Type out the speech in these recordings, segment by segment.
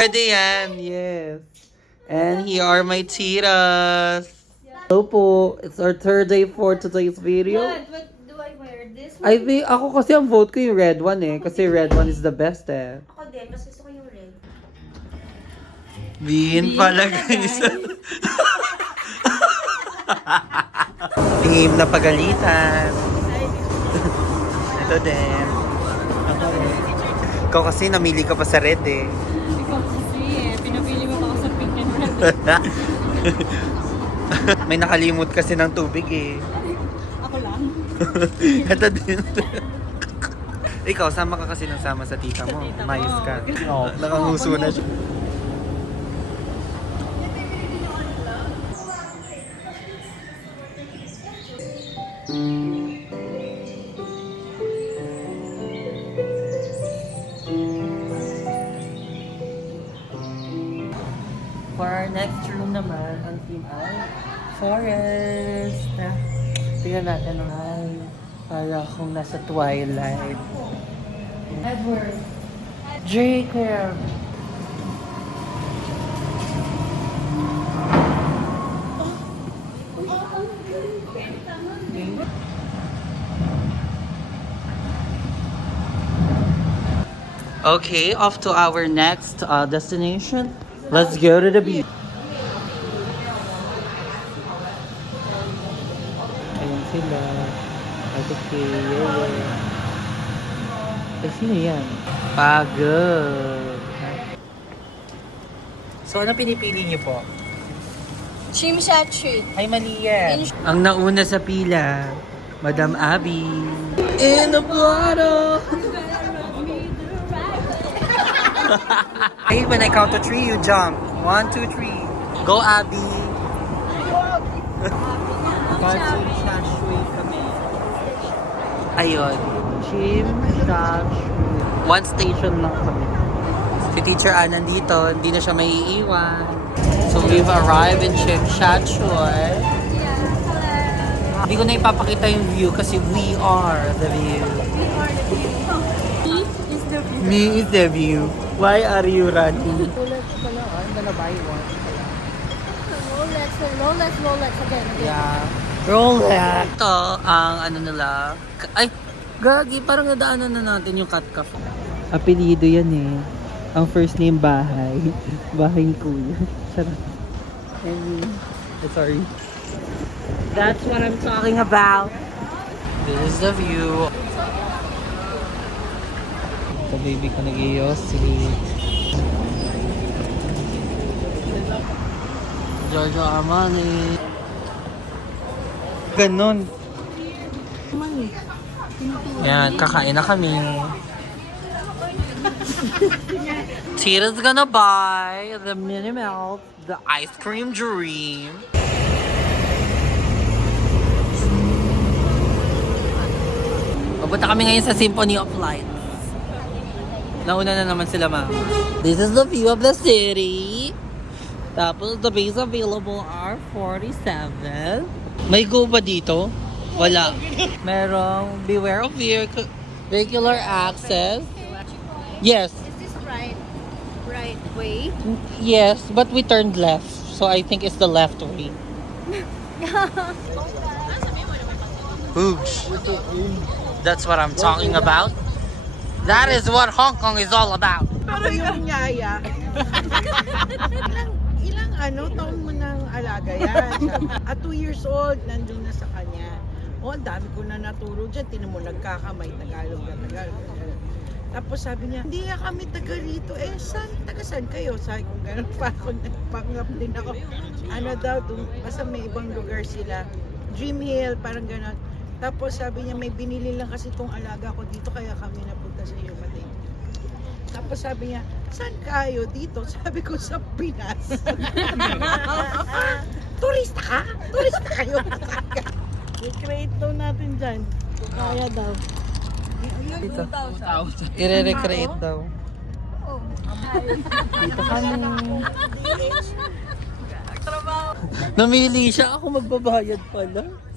Pwede yan, yes. And here are my tiras. Hello po, it's our third day for today's video. What do I wear? This one? I think, ako kasi ang vote ko yung red one eh. Kasi red one is the best eh. Ako din, mas gusto ko yung red. Bean pala guys. Team na pagalitan. Ito din. Ikaw kasi namili ka pa sa red eh. Ikaw kasi pinapili mo pa ako sa pink and red. May nakalimot kasi ng tubig eh. Ako lang. Ito din. Ikaw, sama ka kasi ng sama sa tita mo. Mais ka. Oo, nakanguso na siya. For our next room naman, ang theme ay forest. Tingnan natin ay para akong nasa twilight. Edward. Jacob! Okay, off to our next destination. Let's go to the beach. Ayan sila. Ate Kay. Ay, sino yan? Pagod. So, ano pinipili niyo po? Shimsha treat. Ay, mali yan. Ang nauna sa pila, Madam Abby. In the bottle! Hey, when I count to 3, you jump. 1, 2, 3. Go, Abby! Cartoon Shashui kami. Ayun. Chim Shashui. One station lang kami. Si Teacher Ann nandito, hindi na siya may iiwan. So we've arrived in Chim Shashui. Hindi ko na ipapakita yung view kasi we are the view. Me is the view. Why are you running? Rolex pala. I'm gonna buy one. Rolex again. Yeah. Rolex. Ito, ang ano nila. Ay, gagi, parang nadaanan na natin yung cat cafe. Apelido yan eh. Ang first name bahay. Bahay ni Kuya. Sarap. Sorry. That's what I'm talking about. This is the view. Ito baby ko nag-iossi. Giorgio Armani. Ganon. Yan, kakain na kami. Tita's gonna buy the Minnie Mouse, the ice cream dream. Pupunta kami ngayon sa Symphony of Light. Nauna na naman sila, ma'am. This is the view of the city. Tapos, the base available are 47. May go ba dito? Wala. Merong beware of vehicular access. Yes. Is this right way? Yes, but we turned left. So, I think it's the left way. Oops. That's what I'm talking about. That is what Hong Kong is all about. Pero yung nyaya, ilang taon mo nang alaga yan. At 2 years old, nandun na sa kanya. Ang dami ko na naturo dyan. Tinan mo, nagkakamay, Tagalog. Tapos sabi niya, hindi kami taga rito. Taga saan kayo? Sabi ko, gano'n pa ako, nagpangap din ako. Ano daw, basta may ibang lugar sila. Dream Hill, parang gano'n. Tapos sabi niya, may binili lang kasi itong alaga ko dito, kaya kami napunta sa iyo, Matay. Tapos sabi niya, saan kayo dito? Sabi ko, sa Pinas. Turista ka? Turista kayo? I-create daw natin dyan. Kaya daw. Dito. I-recreate daw. Dito kami. Namili siya. Ako magbabayad pala.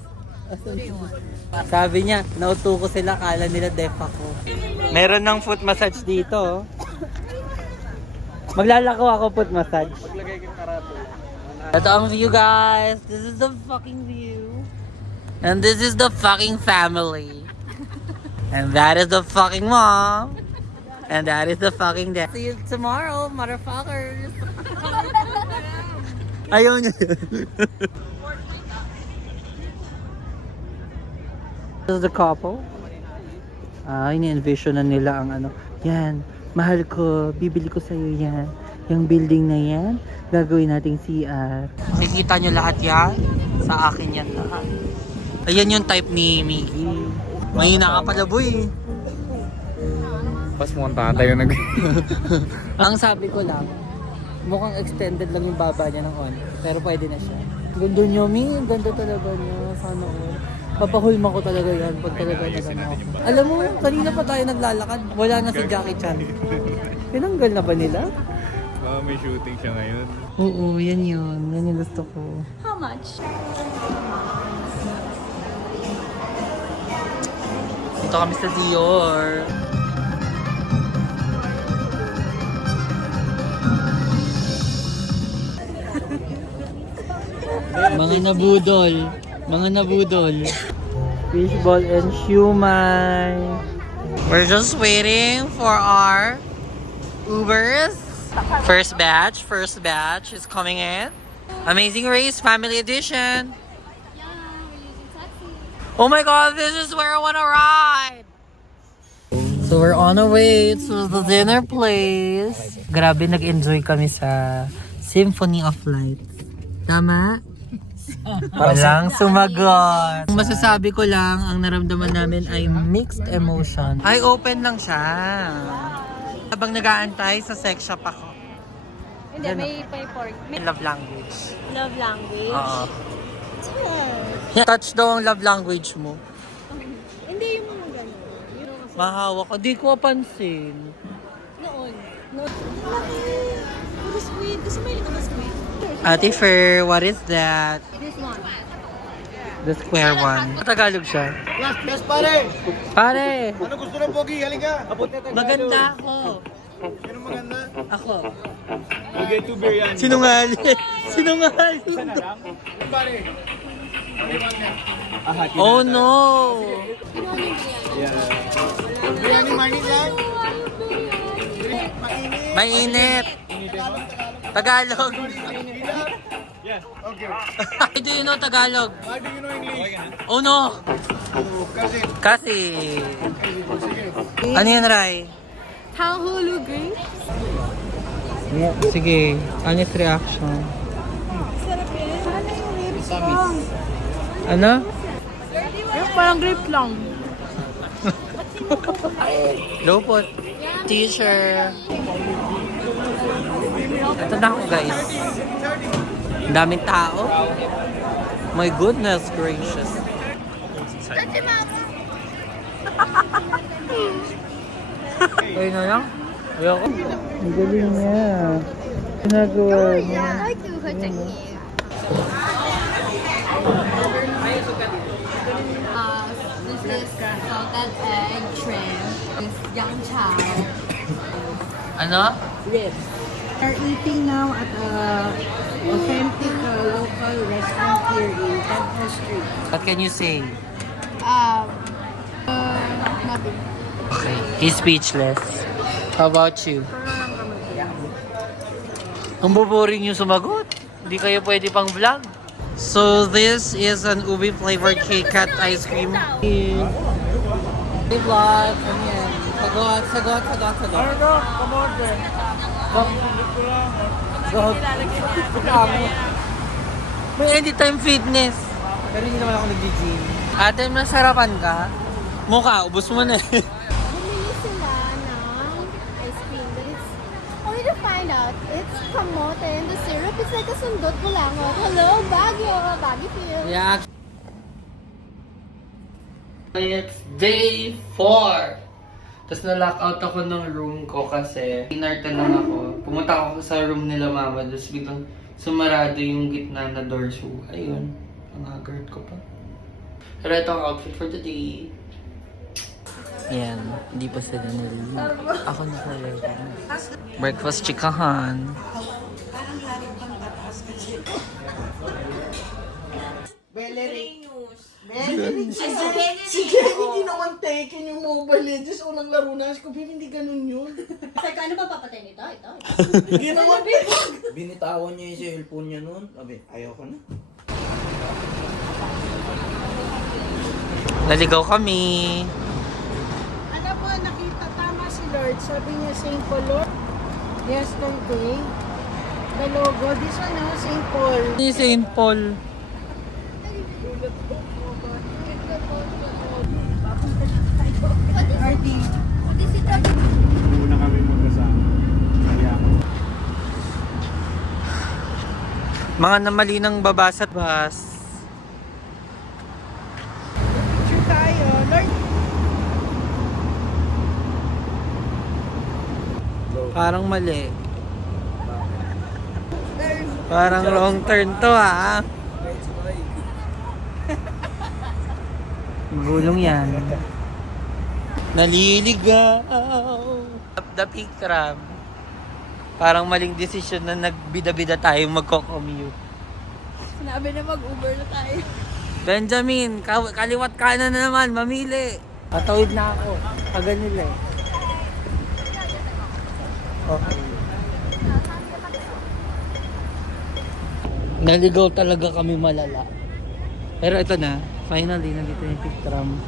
Sabi niya, nauto ko sila, kala nila deaf ako. Meron ng foot massage dito. Maglalako ako foot massage. Ito ang view, guys. This is the fucking view. And this is the fucking family. And that is the fucking mom. And that is the fucking dad. See you tomorrow, motherfuckers. Ayaw niya. This is the couple. Ini-envision na nila ang ano. Yan, mahal ko, bibili ko sa'yo yan. Yung building na yan, gagawin nating CR. Makikita nyo lahat yan? Sa akin yan lahat. Ayan yung type ni Miggy. Mahina ka pala, boy. Pas montahan tayo nag... Ang sabi ko lang, mukhang extended lang yung baba niya ng on. Pero pwede na siya. Ganda niya, Mi. Ganda talaga niya. Sana all. Papahulma ko talaga yan pag talaga nagano ako. Alam mo, kanina pa tayo naglalakad. Wala na si Jackie Chan. Tinanggal na ba nila? may shooting siya ngayon. Oo, yan yun. Yan yung gusto ko. How much? Dito kami sa Dior. Mga nabudol. Mga nabudol. Fishball and shumai. We're just waiting for our Ubers. First batch is coming in. Amazing Race Family Edition. Yeah, we're using taxi. Oh my god, this is where I wanna ride! So we're on our way to the dinner place. Grabe, nag-enjoy kami sa Symphony of Light. Tama? Walang sumagot. Ang masasabi ko lang, ang naramdaman namin ay mixed emotion. Ay, open lang siya. Habang nag-aantay sa sex shop ako. Hindi, may pay-pork. May Love language. love language. Oo. Yes. Touch daw ang love language mo. Hindi yung mga gano'n. Yung kasi Mahawak ko. Di ko pansin. noon. Laki! Puro squid. Gusto mo yung squid? Ate Fer, what is that? This one. The square one. Tagalog siya. Yes, pare! Pare! Ano gusto ng pogi? Halika! Maganda ako. Sino maganda? Ako. We'll get two biryani. Sinungaling. Sinungaling. Pare! Oh no! Biryani mainit lang? Mainit. Tagalog. Okay. Do you know Tagalog? How do you know English? Oh no! Kasi. Kasi. Ano yan, Rai? Tanghulugi. Sige. Honest reaction. Sarap yan. Parang yung lips lang. Ano? Yung parang grape lang. Low pot. Teacher. Ito na ako, guys. Ang daming tao. My goodness gracious. Ayun na lang. Ayoko. Ang galing niya. Ginagawa niya. This is salted egg shrimp. This yang chow. Ano? Ribs. We're eating now at a authentic local restaurant here in Temple Street. What can you say? Nothing. Okay. He's speechless. How about you? Ang boboring yung sumagot. Hindi kayo pwede pang vlog. So this is an ubi flavored K-Cat ice cream. Hey vlog. Ano yan? Sagot. Come on, then. May anytime fitness. Pero hindi naman ako nag-gym. Ate, nasarapan ka? Mukha, ubos mo na eh. Bumili sila ng ice cream that is only to find out it's kamote and the syrup is like a sundot kulangot. Hello, Baguio! Baguio feel. Yeah. It's day 4. Tapos na-lock out ako ng room ko kasi inarta lang ako. Pumunta ako sa room nila mama, tapos biglang sumarado yung gitna na door. So, ayun. Ang haggard ko pa. Pero ito ang outfit for today. Yan, hindi pa sila naliligo. Ako na sila. Breakfast chikahan. Si Jenny hindi naman taken yung Mobile Legends. Unang laro na. Ko, hindi ganun yun. Teka, ano ba papatay nito? Ito? Ginawa Binitawan niya yung cellphone niya noon. Sabi, ayaw ko na. Naligaw kami. Ano po, nakita tama si Lord. Sabi niya, St. Paul, Lord, yesterday, the logo, this one, no, St. Paul. Ni St. Paul. Hardy. Una kami magkasama. Kaya ako. Mga namali ng babas at bus. Picture tayo. Lord, Parang mali. Parang wrong turn to ha. Gulong yan. Naliligaw. The peak tram. Parang maling desisyon na nagbida-bida tayo magko-commute. Sinabi na mag-Uber na tayo. Benjamin, kaliwat kanan na naman, mamili. Patawid na ako. Kaga nila eh. Okay. Naligaw talaga kami malala. Pero ito na, finally, nandito yung peak tram.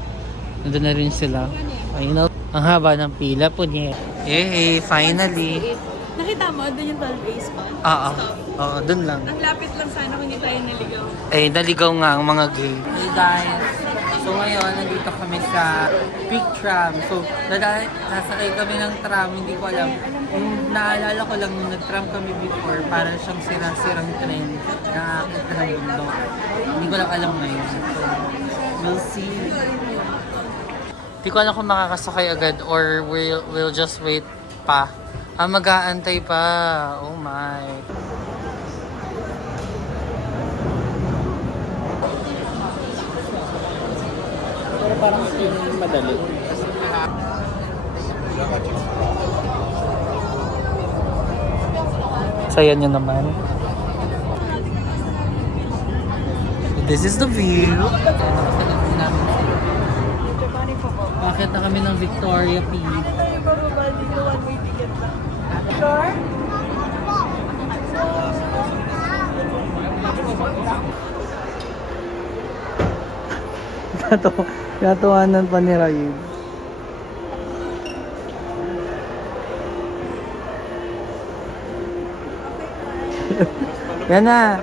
Nandun na rin sila. Final. Ang haba ng pila po niya. Eh, finally. Nakita mo, doon yung toll base pa. Oo. Oo, dun lang. Ang lapit lang sana kung hindi tayo naligaw. Eh, naligaw nga ang mga gay. Hey guys, so ngayon, nandito kami sa peak tram. So, nasakay kami ng tram, hindi ko alam. Yung naalala ko lang, nung nag-tram kami before, para siyang sirang train na aakit ka ng bundok. Hindi ko lang alam ngayon. So, we'll see. Hindi ko alam kung makakasakay agad or we'll just wait pa. Mag-aantay pa. Oh my. Pero parang madali. Saya nyo naman. This is the view. Bakit na kami ng Victoria P? Natuwanan pa ni Raib. Yan na.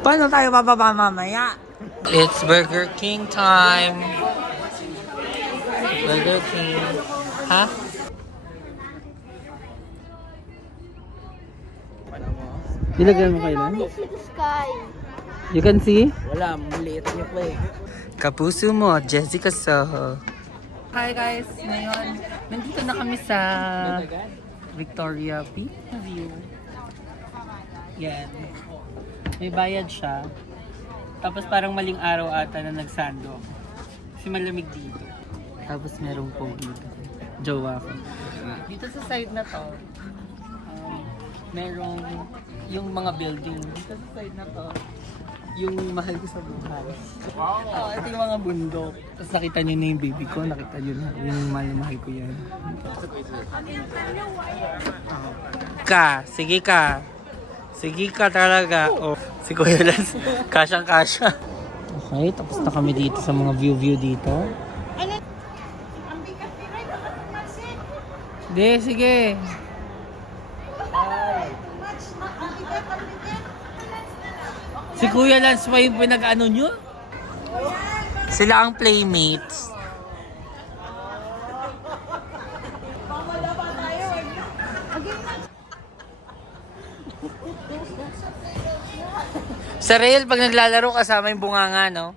Paano tayo bababa mamaya? It's Burger King time. Burger King. Ha? Ilagay mo kailan? See the sky. You can see? Wala, maliit niya pa eh. Kapuso mo, Jessica Soho. Hi guys, ngayon nandito na kami sa Victoria Peak View. Yan. May bayad siya. Tapos parang maling araw ata na nagsando ako. Kasi malamig dito. Tapos merong pogi dito. Jowa ko. Dito sa side na to, merong yung mga building. Dito sa side na to, yung mahal ko sa buhay. Ito yung mga bundok. Tapos nakita nyo na yung baby ko. Nakita nyo na yung mahal ko yan. Sige ka. Sige ka talaga. Oh, si Kuya Lance, kasyang-kasya. Okay, tapos na kami dito sa mga view dito. Hindi, sige. Si Kuya Lance pa yung pinag-ano nyo? Sila ang playmates. Sa rail, pag naglalaro kasama yung bunganga, no?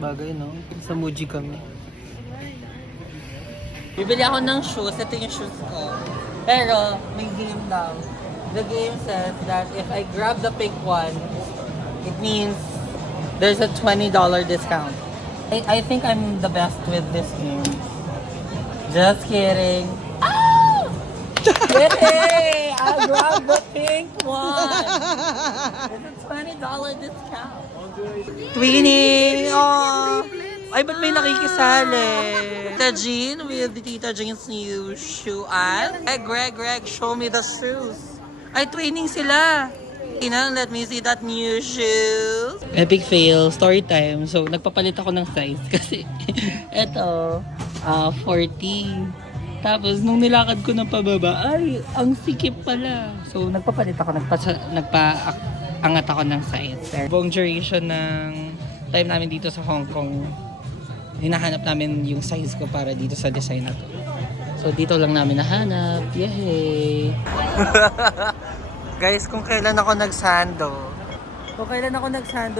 Bagay, no? Sa Muji kami. Bibili ako ng shoes. Ito yung shoes ko. Pero, may game daw. The game says that if I grab the pink one, it means there's a $20 discount. I think I'm the best with this game. Just kidding. Ah! Yay! I grabbed the pink one. It's a $20 discount. Twinning! Oh! Ay, ba't may nakikisali? Tita Jean with Tita Jean's new shoe ad. Hey, Greg, show me the shoes. Ay, twinning sila. Inang, let me see that new shoes. Epic fail, story time. So, nagpapalit ako ng size kasi eto, 40. Tapos, nung nilakad ko ng pababa, ay, ang sikip pala. So, nagpapalit ako, nagpa-angat ako ng size. Buong duration ng time namin dito sa Hong Kong, hinahanap namin yung size ko para dito sa design na to. So, dito lang namin nahanap. Yay! Guys, kung kailan ako nagsando,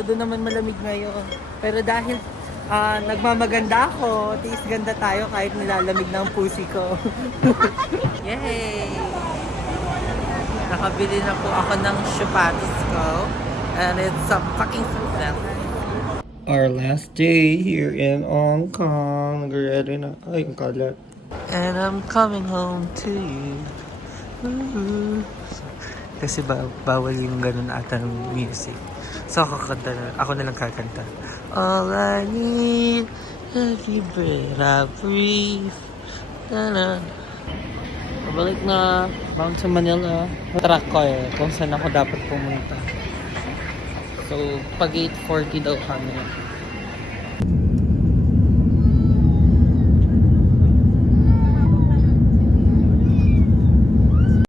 doon naman malamig ngayon. Pero dahil nagmamaganda ako, tiis ganda tayo kahit nilalamig ng pusi ko. Yay! Nakabili na po ako ng sapatos ko. And it's a fucking success. Our last day here in Hong Kong. Nag-ready na. Ay, ang kalat. And I'm coming home to you. Ooh. Kasi bawal yung ganun ata ng music. So ako na lang kakanta. All I need, every breath I breathe. Ta-da. Pabalik na. Bound to Manila. Track ko kung saan ako dapat pumunta. So pag 8:40 daw kami.